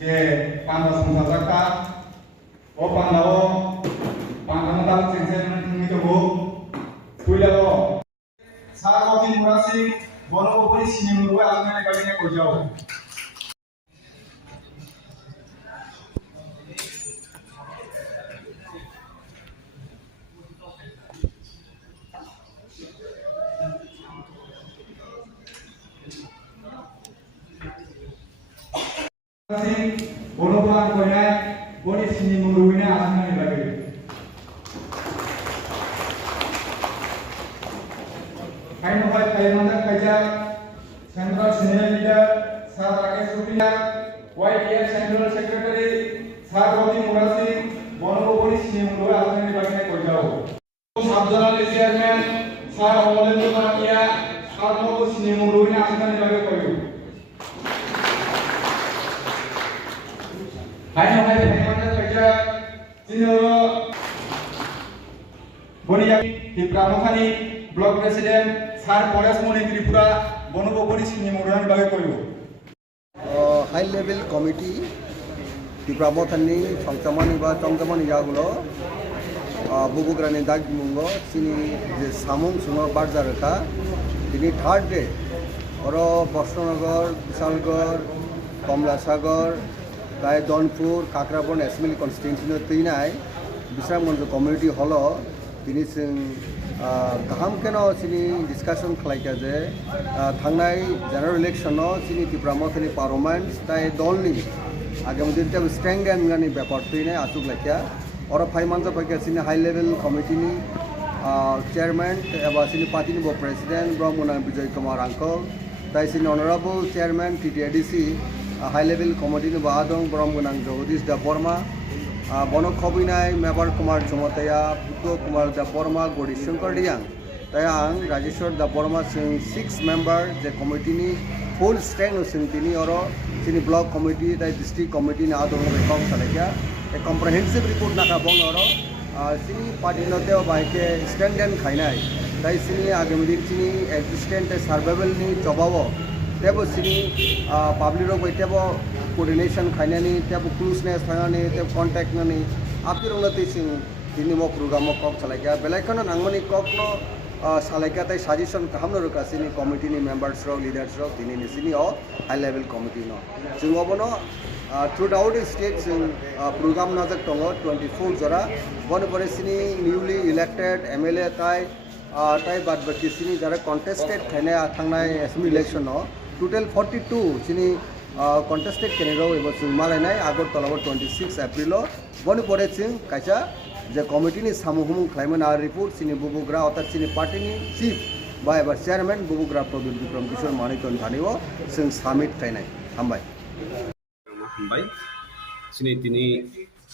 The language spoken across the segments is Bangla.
যে panda সংসাজাকা ও panda ও panda nang sengsen nang itu bu puilao saroti murasi bono bori sini murwa amne bagine kojau bono bulan konya bori sini murwina amne bagine Kain Muhammad Kaimandak Kaja Central Senior Leader Sir Rakesh Rupiah YPF Central Secretary Sir Roti Murasi Bonobori Sinimulu Asani Bagine Kojau Subjournal Chairman Sir Omolendu Makia Sir Mobu Sinimulu ini Asani Bagine Koju Kain Muhammad Kaimandak Kaja Sinimulu Boniyaki Tipra Motha Block President Sir Pores Moni Tripura Bonobori Sinimulu Bagine Koju High level committee Tipra Motha ni Fangchamani ba Chongchamani jagulo Bubugrani Dagmungo sini je Samung Suno Barjaraka ini third day oro Bishramganj Bisalgarh Komlasagar Gai Donpur Kakrabon Assembly constituency no tinai Bishramganj community holo তিনি गाहाम केनो सिनी डिस्कशन खालायका जे थांनाय जनरल इलेक्शन सिनी Tipra Motha ni पार्लियामेंट ताई दलनि आगामी दिन ते स्ट्रेंथेन गानि बेपार फैनाय आसुक लायका और फाइमानजा फैका सिनी हाई लेवल कमिटी नि चेयरमैन एबा सिनी पार्टी नि प्रेसिडेंट ब्रह्मगुना विजय कुमार अंकल ताई सिनी honourable chairman TTIDC high level committee नि बादं ब्रह्मगुना जगदीश दा बर्मा Bono Kobinai, Mebar Kumar Chomotaya, Puto Kumar da Borma, Gori Shankar Liang, Tayang, Rajeshwar da Borma Singh, 6 members, the committee, full strength of Sintini Oro, Sini Block Committee, the District Committee, Adon Rekong Salaka, a comprehensive report Nakabon Oro, Sini Padinote by Stand and Kainai, Tai Sini Agamidi Sini, existent survival ni Chobavo, Tabo Sini, Pablo Tabo. Coordination खाने तब क्लूसनेस थाने तब कांटेक्ट नहीं आपकी रोलते सिंह दिनी मो प्रोग्राम मो कॉक चलाया बेलाइकन नांगमनी कॉक नो सालाइका ताई सजेशन काम नो रखा सिनी कमिटी नि मेंबर्स रो लीडर्स रो दिनी नि सिनी ओ हाई लेवल कमिटी नो जों अबनो थ्रू आउट स्टेट जों प्रोग्राम नाजक दङ 24 जरा वन परे सिनी न्यूली इलेक्टेड एमएलए ताई ताई बाद बाकी सिनी जरा कॉन्टेस्टेड थाने थांनाय एसेंबली इलेक्शन नो टोटल 42 सिनी contested candidate ebar summalai nai agor tolabor 26 April boni pore sing kaisa je committee ni samuhum khlaiman ar report sini bubugra otar sini party ni chief ba ebar chairman bubugra Pradul Bikram Kishore Manikon thanibo sing summit thainai hambai sini tini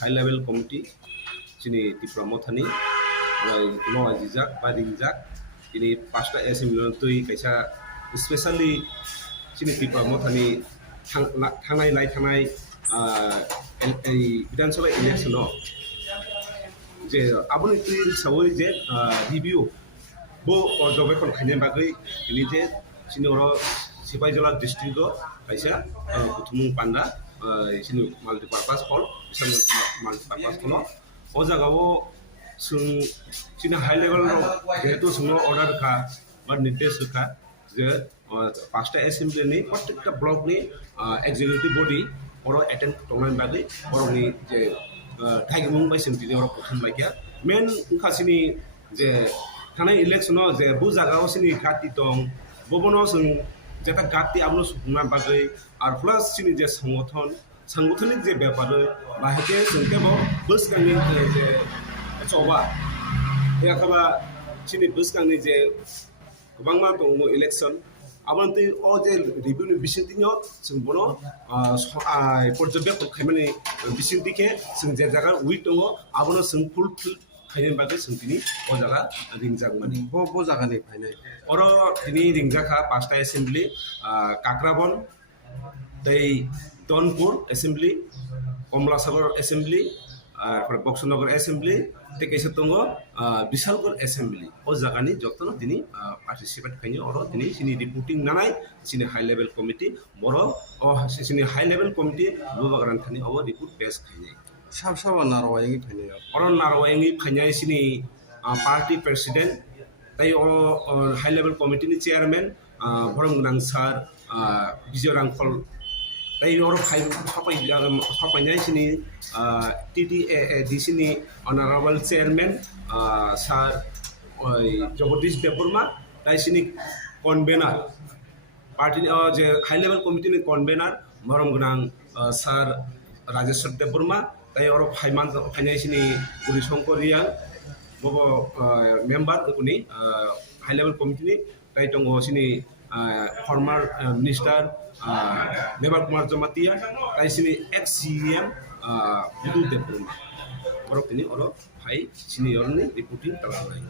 high level committee sini Tipra Motha ni no ajijak ba ringjak ini pasta assembly tui kaisa especially sini Tipra Motha ni थांनाय विधानसभा इलेक्शन जे आबुनि हिसाबै जे रिभिउ बो पर्यवेक्षण खायनाय बागै दिनै जे सिनियर सिपाहीजला डिस्ट्रिक्ट खायसा कुथुमुं पान्डा सिनि माल्टिपार्पास हल माल्टिपार्पास हल ओ जागाव जों सिनि हाई लेभेल जेहेतु जोंनो अर्डार होखा बा निर्देश होखा जे पांचटा एसेम्बली नि प्रत्येकटा ब्लक नि एक्जिक्यूटिव बॉडी और अटेंड खालामनाय बागै बरनि जे थागिमुं बायसोमथिनि और प्रथम लायखिया मेन खासिनि जे थानाय इलेक्शनाव जे बु जागाव सिनि गाति दं बबनो जों जेता गाति आबनो सुबुंना बागै आर प्लास सिनि जे संगठननि जे बेपार बाहेके जों केबो बोसगांनि जे चबा याखाबा सिनि बोसगांनि जे गोबां मा दङ इलेक्शन आबनते ओ जे रिभिउ बिसिंतिनो जों बनो पर्यवेक्षण खायमानि बिसिंतिखे जों जे जागा उइक दङ आबनो जों फुलफिल खायनो बागै जों दिनै ओ जागा रिंजाक मानि बो जागानि फायनाय और दिनै रिंजाखा पांचटा एसेम्बली काक्राबन दै दनपुर एसेम्बली कमलासागर एसेम्बली আর বক্সনগর অ্যাসেম্বলি তে কাইসা দङ বিশালগড় অ্যাসেম্বলি ও জায়গানি যতন তিনি পার্টিসিপেট খাইনি অর তিনি সিনি রিপোর্টিং নানাই সিনি হাই লেভেল কমিটি বড় ও সিনি হাই লেভেল কমিটি বুবাগ্রান থানি ও রিপোর্ট পেশ খাইনি সাবসাবা নারवायंgi फायनाय অর নারवायंgi ফাইনাই সিনি পার্টি প্রেসিডেন্ট তাই ও হাই লেভেল কমিটিনি চেয়ারম্যান ভরমগনাং স্যার বিজয় রাংখল তাই ওর সপাইনাই সিনি TTAAD honourable chairman sir Jagadish Debbarma তাই সিনি কনভেনার পার্টি যে হাই লেভেল কমিটিনি কনভেনার ভরমগনাং স্যার রাজেশ্বর দেববর্মা তাই ওর ফাইনাই সিনি গুরি শঙ্করিয়া বব মেম্বার উনি হাই লেভেল কমিটিনি তাই দङ সিনি फर्मार मिनिस्टार देबार कुमार जमातिया ताई सिनी एक्स CM बुदु देबबर्मा और तिनी और भाई सिनियरनि रिपोर्टिंग खालामनाय